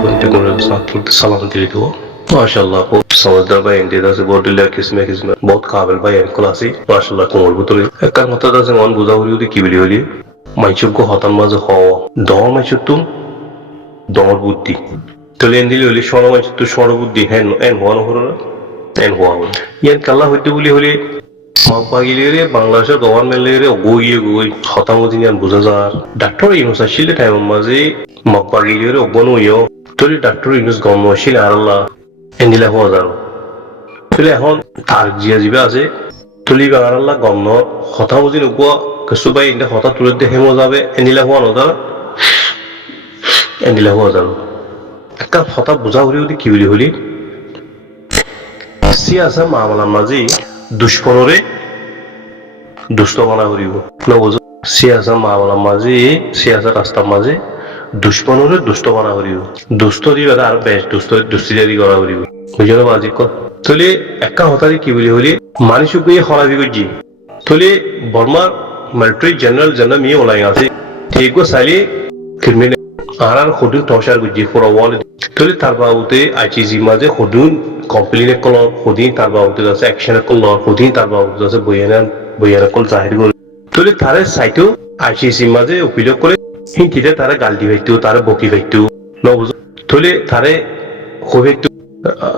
बनते सलाम दे दो माशाल्लाह बहुत समझदार भाई इंडिया से बहुत दिल किस्म किस्म बहुत काबिल भाई क्लासी माशाल्लाह कोमल बुतरे एक मत से मन बुझा हुई की बिली होली माइचुक को हतन माजे खाओ दौड़ माइचुक तुम दौड़ बुद्धि तो लेन दिली होली शोर माइचुक तू शोर बुद्धि है एन हुआ न हो एन हुआ हो ये कल्ला होते बुली होली मागबागिले बांग्लादेशेर गभर्नमेन्टले गइये गई हतामदिनियान बुझा जार डाक्टर इनुस आसिले टाइम माजे मागबागिले अगबनुयो तोली डाक्टर इनुस गम आसिले आरला एन्दिला हुआ जारो तोली এখন তার জিয়া জিবে আছে তলি বাগারাল্লা গম হতামদিন উগা কসুবাই ইন্দা হতা তুলে দে হেমো যাবে এন্দিলা हुआ নদা এন্দিলা हुआ जारो একটা হতা বুঝা হলি কি বলি হলি সিয়াসা মামলা মাঝে দুশ্মনরে দুষ্ট বানা করিব না বুঝো সিয়াসা মামলা মাঝে সিয়াসা রাস্তা মাঝে দুশ্মনরে দুষ্ট বানা করিব দুষ্ট দিবে আর বেশ দুস্তিদারি করা করিব বুঝলো মাঝে তলে একটা হতারি কি বলি হলি মানুষ গিয়ে হলাবি গজি তলে বর্মার মিলিটারি জেনারেল মি ওলাই আছে ঠিক গো সালি ক্রিমিনাল আর খুদুন তশার গজি ফর ওয়াল তলে তার বাউতে আইচিজি মাঝে খুদুন কমপ্লেন কলর খুদিন তার বাউতে আছে অ্যাকশন কলর খুদিন তার বাউতে আছে বয়ান কল জাহির করে তলে তারে সাইটো আইচিজি মাঝে অভিযোগ করে হিন্দিতে তারা গাল দি হইতো তারা বকি হইতো ন বুঝো তলে তারে হইতো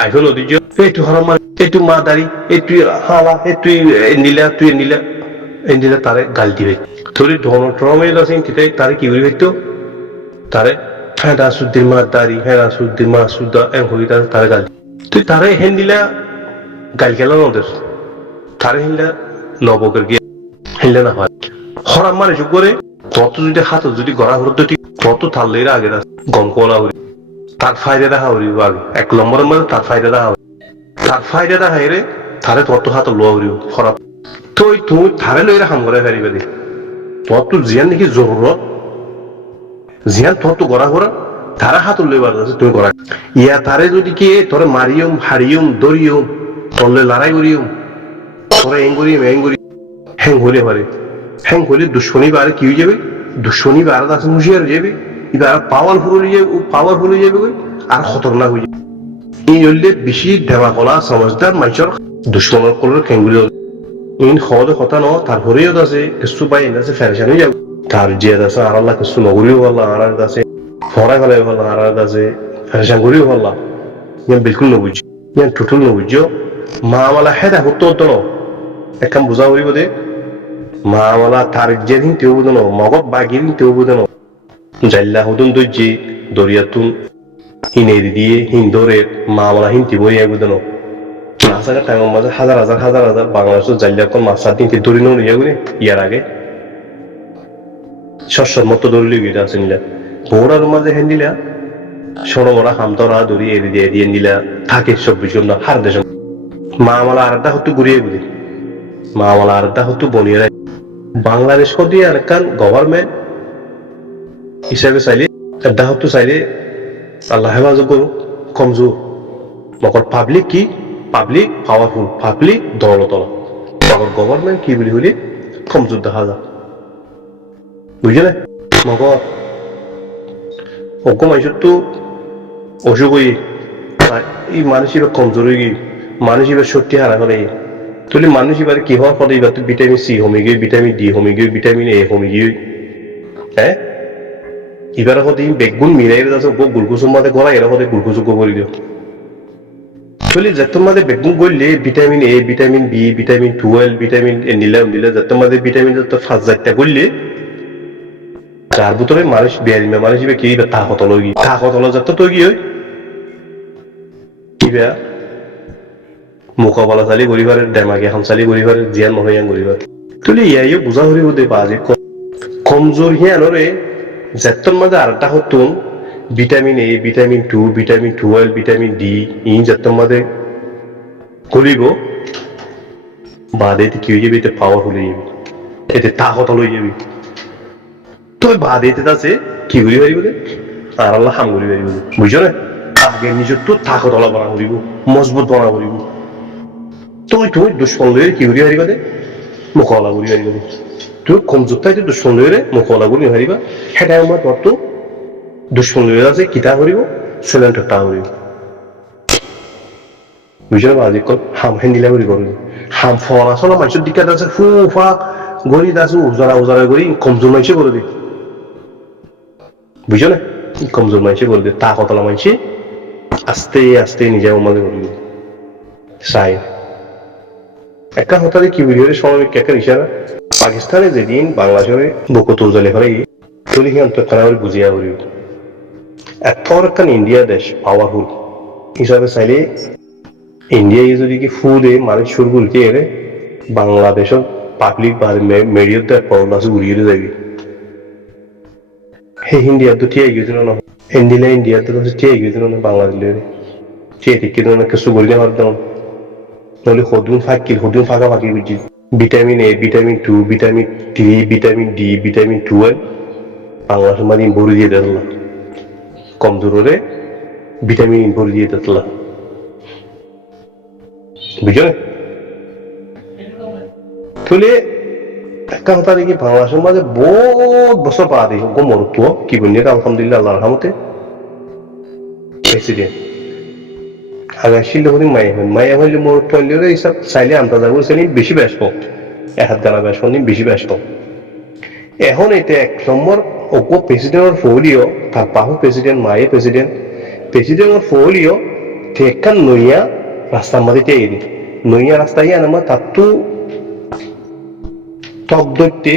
আইফোন ওদিজ একটু হারাম একটু মা দাড়ি একটু হালা একটু এন্দিলা তারে গাল দি হইতো তলে ডোনাল্ড ট্রাম্পের আছে হিন্দিতে তারে কি করে হইতো তারে হেডা সুদ্দির মা দাড়ি হেডা সুদ্দির মা সুদ্দা এম হই তারে গাল তুই তারে হেন্দিলা গাল গেলাম ওদের তারে হেন্দিলা নবকের গিয়ে হেন্দিলা না হয় হরাম মানে যোগ করে তত যদি হাত যদি গড়া হতো ঠিক তত থাললের আগে গম কোলা হরি তার ফায়দা দেখা হরি আগে এক নম্বরের মধ্যে তার ফায়দা দেখা হরি তার ফায়দা দেখা হেরে তারে তত হাত লোয়া হরি হরাম তুই তারে লইরা হাম করে ফেরিবে দে তত জিয়ান নাকি জরুরত জিয়ান তত গড়া ঘোরা তারা হাত লইবার আছে তুমি গড়া ইয়া তারে যদি কি তোরে মারিয়ম হারিয়ম দরিয়ম তলে লড়াই করিয়ম তোরে এঙ্গুরিয়ম হ্যাং হলে পারে হ্যাং হলে দুশ্মনী বারে কি হয়ে যাবে দুশ্মনী বারে আছে হুঁশিয়ার হয়ে যাবে এবার পাওয়ারফুল হয়ে যাবে আর খতরনাক হয়ে যাবে এই হলে বেশি দেমাকলা সমাজদার মানুষের দুশ্মনের কলর খেঙ্গুলি ইন খদ কথা ন তারপরেও আছে কিছু পাই আছে ফেরেশান হয়ে যাবে তার জিয়াদ আছে আর আল্লাহ কিছু নগরীও আল্লাহ আর আছে ফরাই ফেলাই আল্লাহ আর আছে ফেরেশান করিও আল্লাহ ইয়ান বিলকুল নবুঝ ইয়ান টোটাল নবুঝ মামলা হেদা হতো তো একদম বুঝা হইব দে মামলা তার যেদিন তেও বুঝনো মগত বাগিরিন তেও বুঝনো জাল্লা হুদুন দইজি দরিয়াতুন হিনেরি দিয়ে হিন্দরের মামলা হিন্তি বই বুঝনো মাসাকা টাইমের মাঝে হাজার বাংলাদেশের জাল্লা কোন মাসা দিন দড়ি নো ইয়াগুনে ইয়ার আগে শস্যর মতো দড়ি গিয়ে আছে নিলা বৌড়ার মাঝে হেন্দিলা সরমরা হামতরা দড়ি দিয়ে নিলা থাকে 24 ঘন্টা হার দেশ মামলা আরেকটা হতো ঘুরিয়ে বুঝি মামলা আরেকটা হতো বনিয়ে বাংলাদেশ দিয়ে আর কান গভর্নমেন্ট হিসাবে চাইলে একটা হতো চাইলে আল্লাহ হেফাজত করুক কমজোর মকর পাবলিক কি পাবলিক পাওয়ারফুল পাবলিক দলতলা মকর গভর্নমেন্ট কি বলি হলে কমজোর দেখা যায় বুঝলে মকর অজ্ঞ মানুষের তো অসুখ হয়ে এই মানুষের কমজোর হয়ে গিয়ে মানুষ এবার সত্যি হারা করে তুলি মানুষ এবার কি হওয়ার পরে এবার ভিটামিন সি হমি গিয়ে ভিটামিন ডি হমি গিয়ে ভিটামিন এ হমি গিয়ে হ্যাঁ এবার হতে বেগুন মিলাই যাচ্ছে গ্লুকোজের মাঝে গড়া এরা হতে গ্লুকোজ করে দিও তুলি যাতে মাঝে বেগুন গড়লে vitamin A vitamin B vitamin 12 vitamin নিলে যাতে মাঝে ভিটামিন যত 5 গড়লে যার ভিতরে মানুষ বেয়ারিমে মানুষ এবার কি তাকত হলো যাতে তো কি হয় কিবা মোকাবেলা চালি গরিবারের ডেমাকে এখন চালি গরিবারের জিয়ান মহিয়ান গরিবার তুলি ইয়াইও বুঝা হরি হতে বাজে কমজোর হিয়ানরে যেতন মাঝে আরেকটা হতুন vitamin A vitamin 2 vitamin 12 vitamin D ইন যেতন মাঝে গলিব বাদে কি হয়ে যাবে এতে পাওয়ারফুল হয়ে যাবে এতে তাকত হয়ে যাবে তো বাদে এতে আছে কি করি পারি বলে আর আল্লাহ হাম করি পারি বলে বুঝছো না আগে নিজের তো তাকত হলা বানা করিব মজবুত বানা করিব তুই দুশ্মন লইরে কি করি পারিবা দে মোকাবেলা করি পারিবা দে তুই কমজোর থাকতে দুশ্মন লইরে মোকাবেলা করি পারিবা সেটা আমার তোর তো দুশ্মন লইরে আছে কিতা করিব সিলিন্ডার টাউরি বুঝলে বাজি কল হাম হেন্দিলা করি করুন হাম ফল আসলে মানুষের দিকে আছে ফুফা গড়ি দাসু উজারা উজারা করি কমজোর মানুষে করে দিই বুঝলে কমজোর মানুষে করে দিই তা কতলা মানুষে আস্তে আস্তে নিজে আমাদের করে দিই চাই একটা হঠাৎ কি বুঝি সময় একটা ইশারা পাকিস্তানে যেদিন বাংলাদেশে বকত উজালে করে তুলি সিহঁত কানাবরি বুজিয়া করি এত একখান ইন্ডিয়া দেশ পাওয়ারফুল হিসাবে চাইলে ইন্ডিয়ায় যদি কি ফুলে মানুষ সুর গুলকে এলে বাংলাদেশের পাবলিক বা মেডিয়ার দেয় পড়াশো উড়িয়ে যাবি হে ইন্ডিয়ার তো ঠিক গেছিল না ইন্ডিয়া ইন্ডিয়ার তো ঠিক গেছিল না বাংলাদেশের ঠিক ঠিক কিছু করি না পারতাম নহলে হদুন ফাঁকা ফাঁকি বুঝছি vitamin A vitamin two vitamin three vitamin D vitamin twelve বাংলাদেশের মানে ভরে দিয়ে দিল কমজোরে ভিটামিন ভরে দিয়ে দিল বুঝলে তাহলে একটা কথা দেখি বাংলাদেশের মাঝে বহুত বছর পা দিই মরত্ব কি বলি আলহামদুলিল্লাহ আল্লাহ রহমতে প্রেসিডেন্ট আগে আসছিল মায়া হইলে মরত্ব হইলে এইসব চাইলে আন্দাজা করছিলি বেশি ব্যস্ত এক হাত গানা ব্যস্ত নি বেশি ব্যস্ত এখন এটা এক নম্বর ওপো প্রেসিডেন্টের ফলিও তার বাহু প্রেসিডেন্ট মায়ে প্রেসিডেন্টের ফলিও একখান নইয়া রাস্তার মাঝে এরি নইয়া রাস্তা ইয়ে আমার তার তো টক ধরতে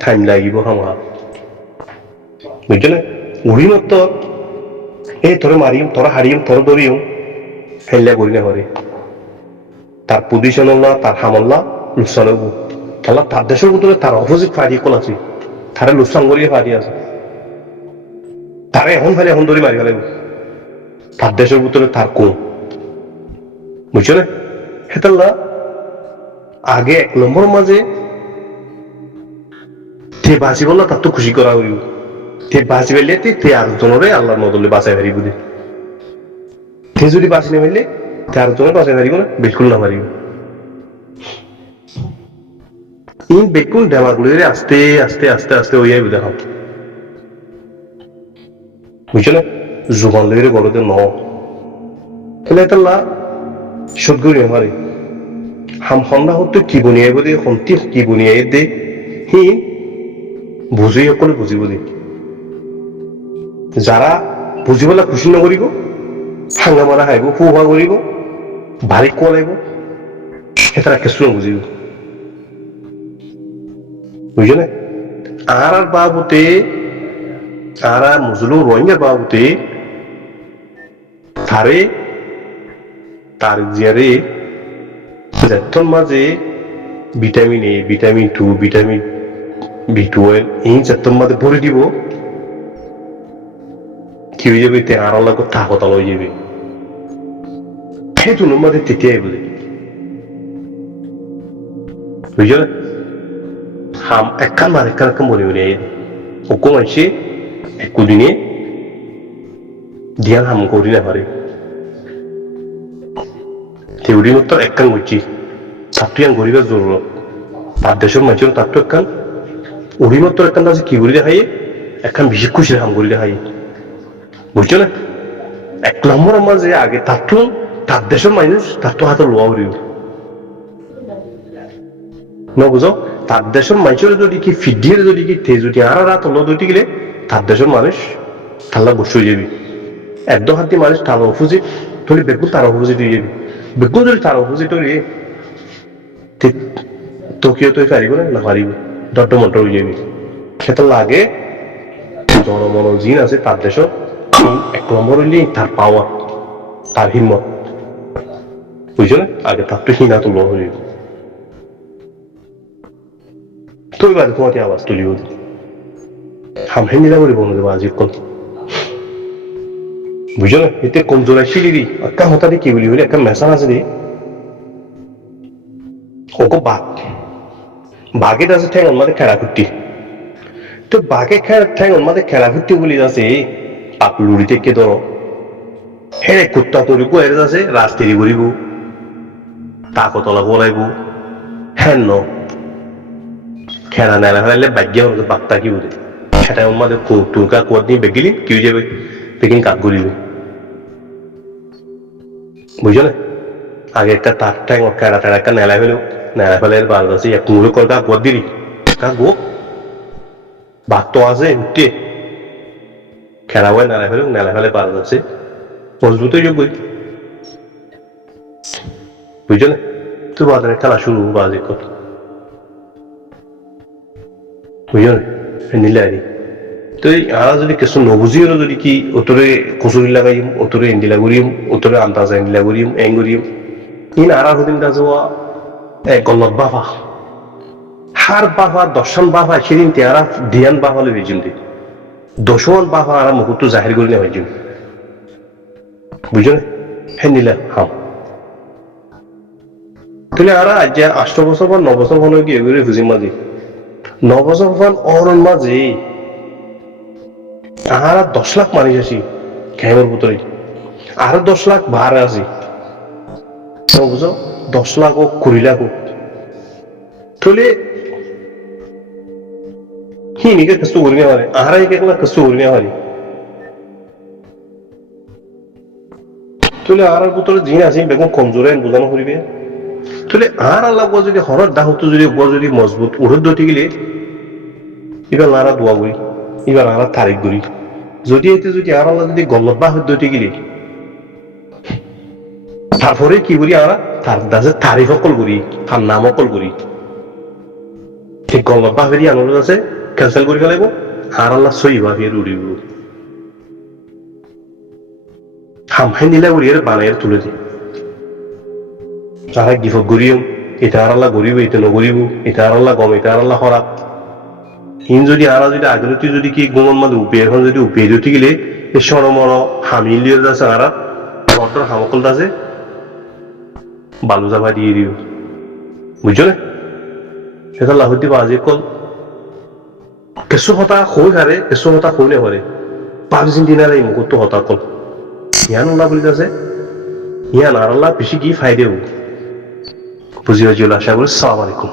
টাইম লাগিব আমার বুঝলে উড়ি মত এই তোরে মারিম তোরা হারিম তোর ধরিম ফেললে করি না হরে তার পজিশন না তার হামল্লা লুসান হবো তাহলে তার দেশের ভিতরে তার অপোজিট ফাড়ি কল আছে তারা লুসান করিয়ে ফাড়ি আছে তারা এখন ফেলে এখন ধরে মারি ফেলে তার দেশের ভিতরে তার কোন বুঝলে হেতাল্লা আগে এক নম্বর মাঝে তে বাঁচি বললা তার তো খুশি করা হইব তে বাঁচি পেলে তে আরেকজনের আল্লাহর মদলে বাঁচাই হারিব দে তে যদি বাঁচি না পেলে তে আরেকজনের বাঁচাই হারিব না বিলকুল না হারিব এই বেকুল দেওয়াগুলি আস্তে আস্তে আস্তে আস্তে ওই যাইব দেখাও বুঝলে জোগান লেগে বড়দের ন তাহলে তাল্লা সদ্গুরি আমারে হাম সন্ধ্যা হতো কি বনিয়াইব দে সন্তি কি বনিয়াই দে সি বুঝি সকলে বুজিব দে যারা বুঝিবলা খুশি নকৰিব হাঙ্গা মারা খাইব ফুহা কৰিব বাড়ি কলাইব সেতারা কিছু বুঝিব বুঝলে আর বাবুতে আর মুজলু রোহিঙ্গার বাবুতে তারে তার জিয়ারে যেতন মাঝে vitamin A vitamin two vitamin B12 এই যেতন মাঝে ভরে দিব কি হয়ে যাবে তে আর আল্লাহ থাকতাল হয়ে যাবে সেই তুলোর মাঝে তেতিয়াই বুঝে বুঝলে হাম একখান মার একখান মনে মনে ওকো মানুষে একদিনে ধ্যান হাম করি না পারে তেউরি মতো একখান বুঝছি তারটি আন গরিবের জরুরত তার দেশের মানুষের তার তো একখান উড়ি মতো একখান আছে কি করি দেখাই একখান বেশি খুশি হাম করি দেখাই বুঝছো না এক নম্বর আমার যে আগে তার তো তার দেশের মানুষ তার তো হাতে লোয়া উড়িব ন বুঝো তার দেশের মানুষের যদি কি ফিডিয়ে যদি কি তে যদি আর রাত হলো দুটি গেলে তার দেশের মানুষ তাল্লা বসে যাবি একদম হাতি মানুষ তার অপোজিট তুলি বেগুন তার অপোজিট হয়ে যাবি বেগুন যদি তার অপোজিট হয়ে তোকেও তুই পারিব না পারিব দড্ড মন্ত্র হয়ে যাবি সেটা লাগে জনমন জিন আছে তার দেশত এক নম্বর হইলে তার পাওয়ার তার হিম্মত বুঝছো না আগে তার তো হিনা তো লো হয়ে তুই বাদ তোমাকে আওয়াজ তুলিও হাম হেন্দিলা করে বলে দেবো আজি কোন বুঝছো না এতে কমজোর আসি দিদি একটা হতা দিয়ে কি বলি হলে একটা মেশান আছে দি ওকে বাঘের আছে ঠ্যাং ওর মাঝে খেলা ফুটি তো বাঘে ঠ্যাং ওর মাঝে খেলা ফুটি বলি আছে পাপ লুড়ি থেকে ধরো হেরে কুত্তা তৈরি করে আছে রাস্তারি করিব তাকতলা বলাইব হ্যাঁ ন খেলা নেলা ফেলাইলে ভাগ্য হল বাঘটা কি বুঝে সেটা ওর মাঝে টুকা কুয়ার দিয়ে বেগিলি কি হয়ে যাবে বেগিন কাক গড়িবে বুঝছো না আগে একটা তার ট্যাং কেড়া টেড়া একটা নেলা ফেলে বাল আছে এক মুড়ো কল গা গোদ দিলি গা গো ভাত তো আছে উঠে খেলা বয় নেলা ফেলে বাল আছে মজবুত হয়ে যাবই বুঝছো না তো বাজারে খেলা শুরু বাজে কত বুঝছো না নিলে আরি তো আরা যদি কিছু নবুঝিও যদি কি ওতরে কচুরি লাগাইম ওতরে এন্ডিলা করিম ওতরে আন্দাজা এন্ডিলা করিম এং করিম ইন আরা হদিন তা যাওয়া এক গলত বাফা হার বাফা দশান বাফা সেদিন তেয়ারা দিয়ান বাফা লই বেজিম দি দশমান বাফা আরা মুকুত জাহির করি না হইজিম বুঝছো না হ্যাঁ নিলা হাম তাহলে আরা আজ 8 বছর বা 9 বছর হলো গিয়ে ঘুরে ফুজিম মাঝে 9 বছর পর অরণ মাঝে আর 10 লাখ মানুষ আছি খেয়ার ভিতরে আর 10 লাখ বাহারে আছি বুঝো 10 লাখ হোক 20 লাখ হোক তাহলে হিনিকে কষ্ট করি না পারে আর একলা কষ্ট করি না পারি তাহলে আর ভিতরে জিন আছে বেগম কমজোরে বোঝানো করিবে তাহলে আর আল্লাহ যদি হরর দাহত যদি মজবুত উড়দ দটি গেলে এবার নারা দোয়া করি এবার আর তারিখ করি যদি এতে যদি আর আল্লাহ যদি গল্লত বা হদ্দটি গেলে তারপরে কি করি আমরা তার দাসে তারিফ অকল করি তার নাম অকল করি ঠিক গল্লত বা ফেরি আনন্দ আছে ক্যান্সেল করে ফেলাইব আর আল্লাহ সই বা ফিরে উড়িব হামহাই নিলা করি এর বানাইয়ের তুলে দিই যারা গিফট করিও এটা আর আল্লাহ গরিব এটা নগরিব এটা আর আল্লাহ গম এটা আর আল্লাহ হরাপ ইন যদি আর যদি আগরতি যদি কি গুমন মধ্যে উপের হন যদি উপের উঠে গেলে এ সরমর হামিলিয়র আছে আর বড্ডর হামকল আছে বালু জামা দিয়ে দিও বুঝছো না সেটা লাহতি বাজে কল কেঁচু হতা হৈ হারে কেঁচু হতা হৈ নেপারে 5 দিন দিনারে মুকুত হতা কল ইয়ান ওলা বলি আছে ইয়ান আর আল্লাহ বেশি কি ফায়দে বুঝি হয়েছিল আশা করি সালাম আলাইকুম